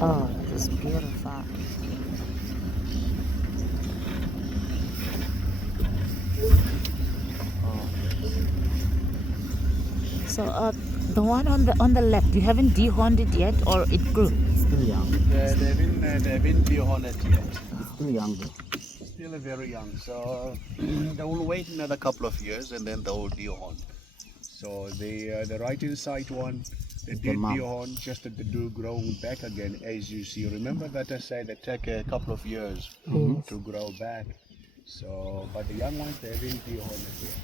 Oh, this is beautiful. Oh, So, the one on the left, you haven't dehorned it yet, or it grew? it's still young. They've been dehorned yet. It's still young though. Still very young, so they will wait another couple of years and then they will dehorn. So the right inside one, they The did mom. dehorn just that they do grow back again, as you see. Remember that I said they take a couple of years to grow back. So, but the young ones they haven't dehorned yet.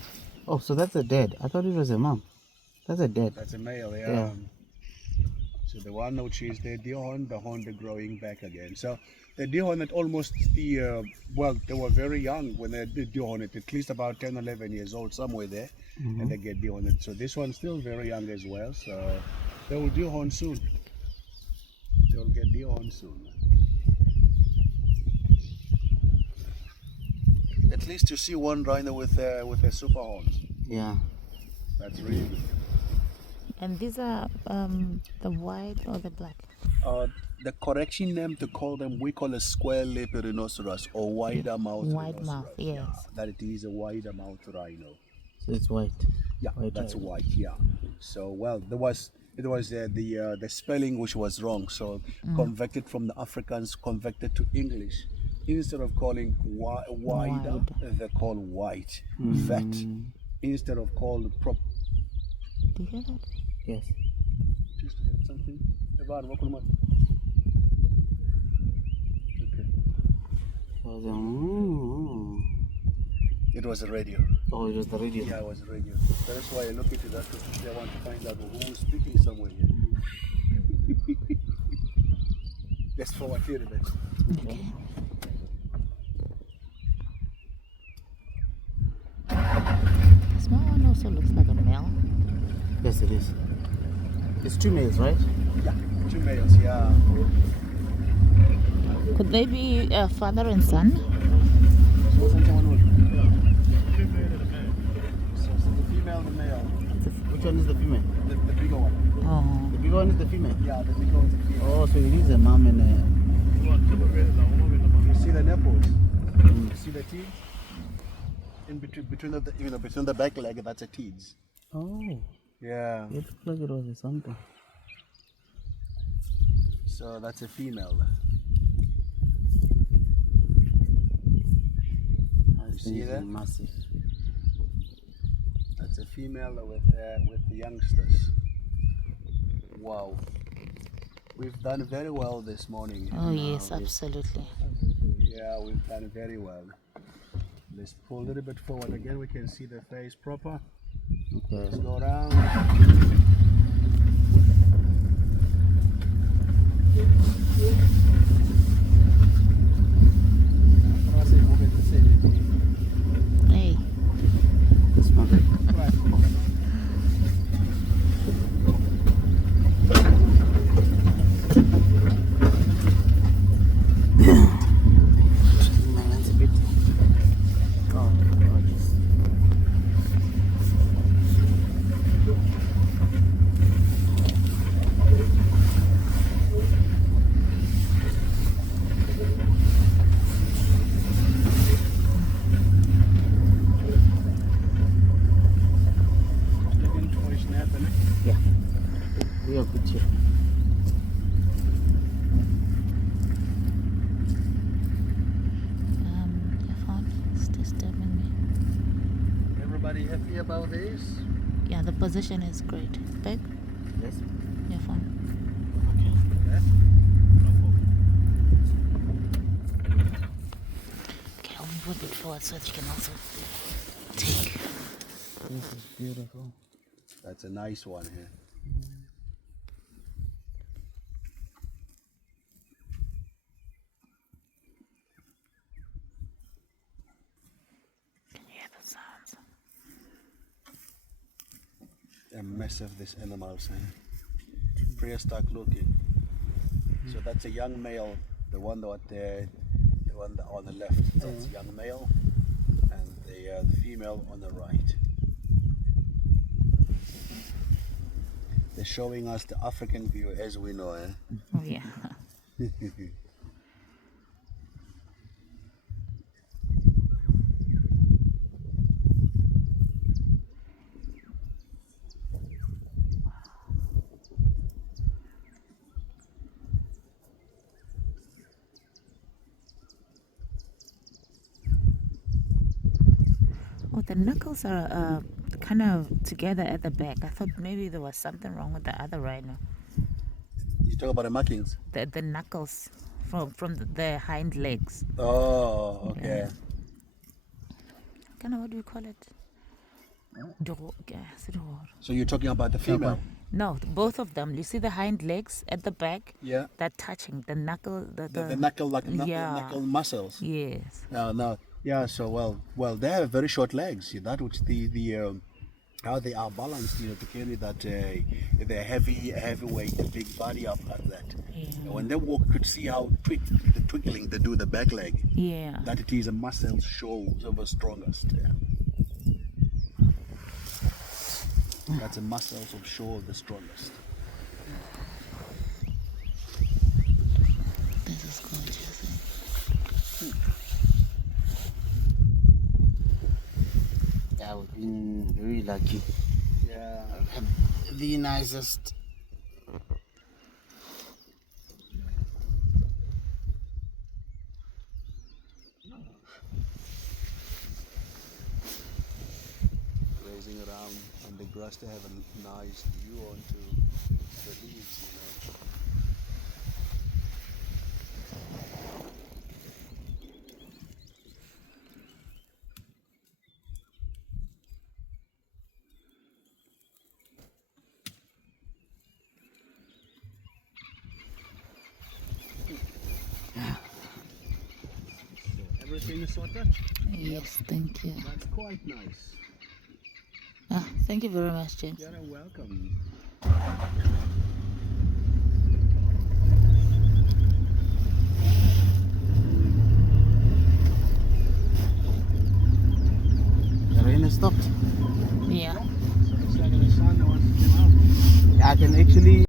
Oh, so that's a dead. I thought it was a mom. That's a dead. That's a male, yeah. Yeah. So the one which is the horn they're growing back again. So the deer horn at almost well, they were very young when they did deer horn, at least about 10, 11 years old, somewhere there, and they get deer horn. So this one's still very young as well. So they will deer horn soon. They'll get deer horn soon. At least you see one rhino with their super horns. Yeah. That's really good. And these are the white or the black? The correction name to call them, we call a square lip rhinoceros or wider mouth Wide rhinoceros. mouth, yes. Yeah, that it is a wider mouth rhino. So it's white. Yeah, White that's rhino. white. Yeah. So well, it was the spelling which was wrong. So converted from the Africans, converted to English. Instead of calling wider, Wide. they call white. Vet. Instead of called prop. Do you hear that? Yes. Just heard something. Evan, what could man? Okay. So I was like, "Mm." It was a radio. Oh, it was the radio. Yeah, it was a radio. That's why I look into that because I want to find out who is speaking somewhere here. Let's forward here a bit. Okay. The small one also looks like a male. Yes, it is. It's two males, right? Yeah, two males, yeah. Could they be father and son? So what's someone else? So the female and the male. Which one is the female? The bigger one. Oh. The bigger one is the female. Yeah, the bigger one's the female. Oh, so it is a mom and a. You see the nipples? You see the teeth? In between the back leg, that's a teeth. Oh, Yeah. it looked like it was a something. So that's a female. You see that? Massive. That's a female with the youngsters. Wow. We've done very well this morning. Oh yes, absolutely. Yeah, we've done very well. Let's pull a little bit forward again. We can see the face proper. Okay. Let's go around. Hey. This one. My hand's a bit. Oh, gorgeous. Yeah. We are good here. Your phone is disturbing me. Everybody happy about this? Yeah, the position is great. Back Yes. your phone. Yeah? Okay, I'll move a bit forward so that you can also take. This is beautiful. That's a nice one here. Can you hear the sounds? They're massive, these animals. Prehistoric looking. So that's a young male. The one on the left. That's a young male, and the female on the right. They're showing us the African view as we know. Oh yeah. Oh, the knuckles are kind of together at the back. I thought maybe there was something wrong with the other rhino. You talk about the markings? The knuckles from the hind legs. Oh, okay. Kind of, what do you call it? So you're talking about the female? No, both of them. You see the hind legs at the back? Yeah. That touching the knuckle. The knuckle, like Yeah. knuckle muscles. Yes. No. Yeah. So well, they have very short legs. See, that which the how they are balanced, to carry that the heavy weight, the big body up like that. Yeah. When they walk, you could see how the twiggling they do the back leg. Yeah. That it is a muscle shows of the strongest. Yeah. That's a muscles of show of the strongest. This is gorgeous. Yeah, we've been very lucky. Yeah. The nicest. Grazing around on the grass to have a nice view onto the leaves, So everything is sorted? Yes, thank you. That's quite nice. Thank you very much, James. You're welcome. The rain has stopped. Yeah. So it's like the sun wants to come out. Yeah, I can actually